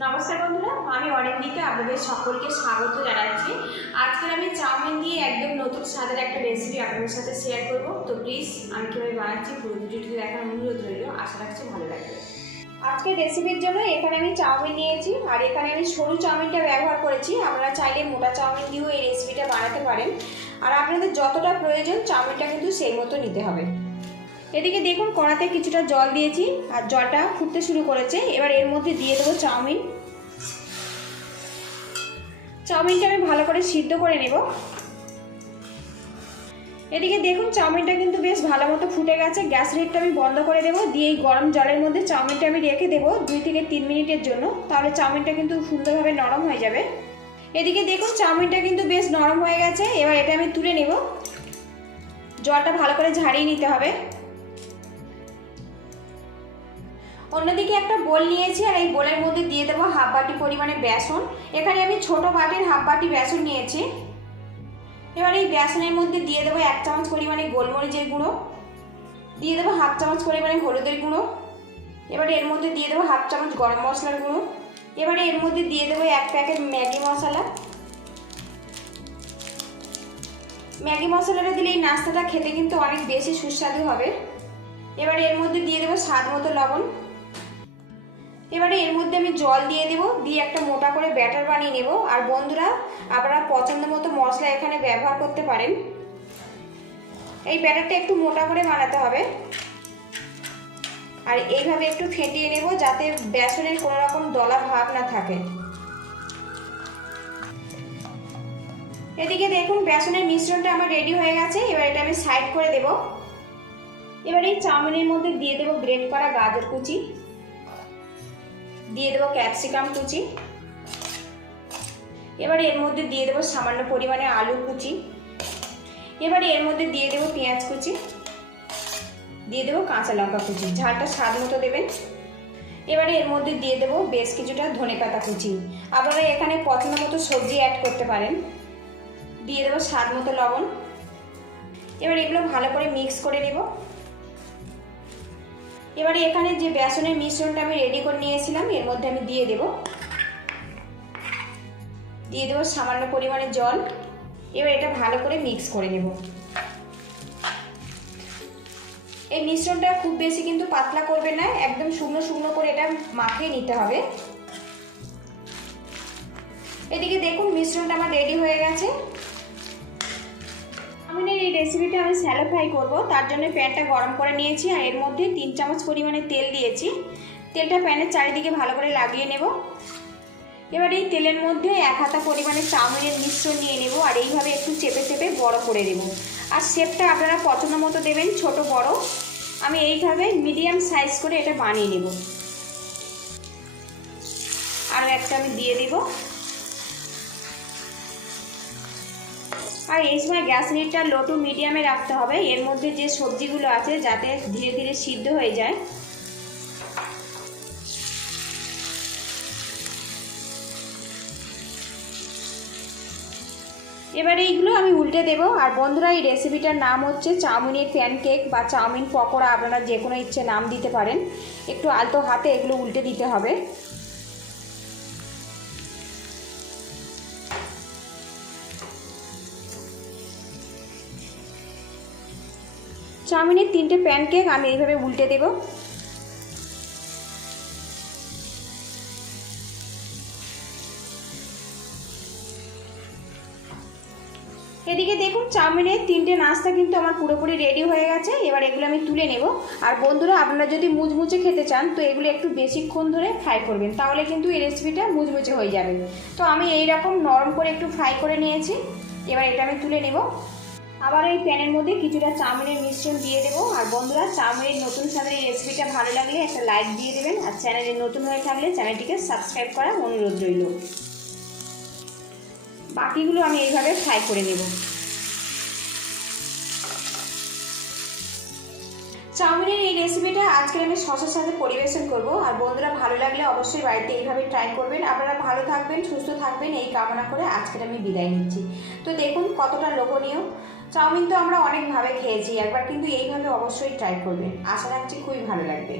নমস্কার বন্ধুরা, আমি অনিন্দিতা আপনাদের সকলকে স্বাগত জানাচ্ছি। আজকে আমি চাউমিন দিয়ে একদম নতুন স্বাদের একটা রেসিপি আপনাদের সাথে শেয়ার করব। তো প্লিজ আমি কীভাবে বানাচ্ছি পুরো ভিডিওটি দেখার অনুরোধ রইল, আশা রাখছি ভালো লাগবে। আজকের রেসিপির জন্য এখানে আমি চাউমিন নিয়েছি, আর এখানে আমি সরু চাউমিনটা ব্যবহার করেছি। আপনারা চাইলে মোটা চাউমিন দিয়েও এই রেসিপিটা বানাতে পারেন, আর আপনাদের যতটা প্রয়োজন চাউমিনটা কিন্তু সেই মতো নিতে হবে। এদিকে দেখুন কড়াতে কিছুটা জল দিয়েছি, আর জলটা ফুটতে শুরু করেছে। এবার এর মধ্যে দিয়ে দেবো চাউমিনটা আমি ভালো করে সিদ্ধ করে নেব। এদিকে দেখুন চাউমিনটা কিন্তু বেশ ভালো মতো ফুটে গেছে। গ্যাস রেটটা আমি বন্ধ করে দেবো, দিয়ে এই গরম জলের মধ্যে চাউমিনটা আমি রেখে দেবো 2 থেকে 3 মিনিটের জন্য, তাহলে চাউমিনটা কিন্তু সুন্দরভাবে নরম হয়ে যাবে। এদিকে দেখুন চাউমিনটা কিন্তু বেশ নরম হয়ে গেছে। এবার এটা আমি তুলে নেব, জলটা ভালো করে ঝাড়িয়ে নিতে হবে। অন্যদিকে একটা বোল নিয়েছি, আর এই বোলের মধ্যে দিয়ে দেবো হাফ বাটি পরিমাণে বেসন। এখানে আমি ছোট বাটির হাফ বাটি বেসন নিয়েছি। এবার এই বেসনের মধ্যে দিয়ে দেবো 1 চামচ পরিমাণে গোলমরিচের গুঁড়ো, দিয়ে দেবো হাফ চামচ পরিমাণে হলুদের গুঁড়ো। এবারে এর মধ্যে দিয়ে দেবো হাফ চামচ গরম মশলার গুঁড়ো। এবারে এর মধ্যে দিয়ে দেবো 1 প্যাকেট ম্যাগি মশলা। ম্যাগি মশলাটা দিলে এই নাস্তাটা খেতে কিন্তু অনেক বেশি সুস্বাদু হবে। এবারে এর মধ্যে দিয়ে দেবো স্বাদ মতো লবণ। এবারে এর মধ্যে আমি জল দিয়ে দেবো, দিয়ে একটা মোটা করে ব্যাটার বানিয়ে নেব। আর বন্ধুরা, আপনারা পছন্দ মতো মশলা এখানে ব্যবহার করতে পারেন। এই ব্যাটারটা একটু মোটা করে বানাতে হবে, আর এইভাবে একটু ফেটিয়ে নেব যাতে বেসনের কোনো রকম দলা ভাব না থাকে। এদিকে দেখুন বেসনের মিশ্রণটা আমার রেডি হয়ে গেছে। এবার এটা আমি সাইড করে দেব। এবার এই চাউমিনের মধ্যে দিয়ে দেবো গ্রেট করা গাজর কুচি, দিয়ে দেবো ক্যাপসিকাম কুচি। এবারে এর মধ্যে দিয়ে দেবো সামান্য পরিমাণে আলু কুচি। এবারে এর মধ্যে দিয়ে দেবো পেঁয়াজ কুচি, দিয়ে দেবো কাঁচা লঙ্কা কুচি, ঝালটা স্বাদ মতো দেবেন। এবারে এর মধ্যে দিয়ে দেবো বেশ কিছুটা ধনেপাতা কুচি। আপনারা এখানে পছন্দ মতো সবজি অ্যাড করতে পারেন। দিয়ে দেবো স্বাদ মতো লবণ। এবার এগুলো ভালো করে মিক্স করে নেব। এবারে এখানে যে বেসনের মিশ্রণটা আমি রেডি করে নিয়েছিলাম এর মধ্যে আমি দিয়ে দেব সামান্য পরিমাণে জল। এবার এটা ভালো করে মিক্স করে নেব। এই মিশ্রণটা খুব বেশি কিন্তু পাতলা করবে না, একদম শুকনো শুকনো করে এটা মাখিয়ে নিতে হবে। এদিকে দেখুন মিশ্রণটা আমার রেডি হয়ে গেছে। এই রেসিপিটা আমি শ্যালো ফ্রাই করব, তার জন্য প্যানটা গরম করে নিয়েছি, আর এর মধ্যে 3 চামচ পরিমাণে তেল দিয়েছি। তেলটা প্যানের চারিদিকে ভালো করে লাগিয়ে নেব। এবার এই তেলের মধ্যে 1 হাতা পরিমাণে চাউমিনের মিশ্রণ নিয়ে নেব, আর এইভাবে একটু চেপে চেপে বড় করে দেব। আর শেপটা আপনারা পছন্দ মতো দেবেন, ছোট বড়। আমি এইভাবে মিডিয়াম সাইজ করে এটা বানিয়ে নেব। আর একটা আমি দিয়ে দেব। আর এই সময় গ্যাস লিডটা লো টু মিডিয়ামে রাখতে হবে, এর মধ্যে যে সবজিগুলো আছে যাতে ধীরে ধীরে সিদ্ধ হয়ে যায়। এবার এইগুলো আমি উল্টে দেব। আর বন্ধুরা, এই রেসিপিটার নাম হচ্ছে চাউমিনের প্যানকেক বা চাউমিন পকোড়া, আপনারা যে কোনো ইচ্ছে নাম দিতে পারেন। একটু আলতো হাতে এগুলো উল্টে দিতে হবে। চাউমিনের 3টে প্যানকেক আমি এইভাবে উল্টে দেব। এদিকে দেখুন চাউমিনের 3টে নাস্তা কিন্তু আমার পুরোপুরি রেডি হয়ে গেছে। এবার এগুলো আমি তুলে নেব। আর বন্ধুরা, আপনারা যদি মুচমুচে খেতে চান তো এগুলো একটু বেশিক্ষণ ধরে ফ্রাই করবেন, তাহলে কিন্তু এই রেসিপিটা মুচমুচে হয়ে যাবে। তো আমি এই রকম নরম করে একটু ফ্রাই করে নিয়েছি। এবার এটা আমি তুলে নেব। আবার এই প্যানের মধ্যে কিছুটা চাউমিনের মিশ্রণ দিয়ে দেবো। আর বন্ধুরা, চাউমিনের নতুন স্বাদের এই রেসিপিটা ভালো লাগলে একটা লাইক দিয়ে দেবেন, আর চ্যানেলে নতুন হয়ে থাকলে চ্যানেলটিকে সাবস্ক্রাইব করার অনুরোধ রইল। বাকিগুলো আমি এইভাবে ফ্রাই করে নেব। চাউমিনের এই রেসিপিটা আজকে আমি সসের সাথে পরিবেশন করব। আর বন্ধুরা, ভালো লাগলে অবশ্যই বাড়িতে এইভাবে ট্রাই করবেন। আপনারা ভালো থাকবেন, সুস্থ থাকবেন এই কামনা করে আজকে আমি বিদায় নিচ্ছি। তো দেখুন কতটা লোভনীয় চাউমিন। তো আমরা অনেকভাবে খেয়েছি, একবার কিন্তু এইভাবে অবশ্যই ট্রাই করবেন, আশা রাখছি খুবই ভালো লাগবে।